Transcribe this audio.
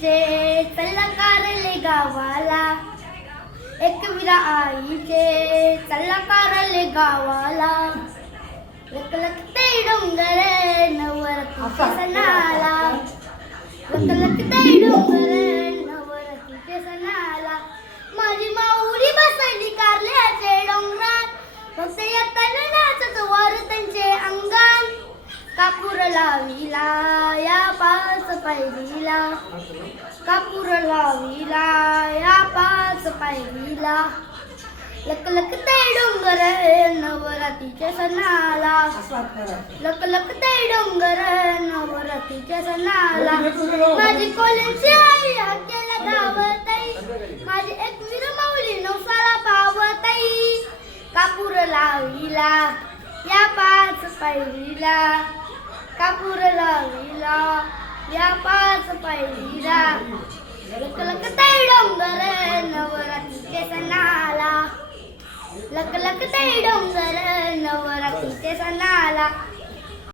आईचे चला कारले गावाला, एकविरा आईचे चला कारले गावाला. लखलखते डोंगर नवरतीच्या सणाला, लखलखते डोंगर नवरतीच्या सणाला. माझी माऊली बसली कारल्याचे डोंगरात, फक्त येताना नाचत वर त्यांचे अंगण. कापूर लाविला या पाच पायरीला, कापूर लाविला या पाच पायरीला. लखलखते डोंगर नवरात्रीच्या सणाला, लखलखते डोंगर नवरात्रीच्या सणाला. माझी कोल्यांची आई हाकेला धावतई, माझी एकवीर माऊली नवसाला पावतई. कापूर लाविला या पाच पायरीला, कापूर लाविला या पाच पायरीला. लखलखते डोंगर नवरात्रीच्या सणाला, लखलखते डोंगर नवरात्रीच्या सणाला.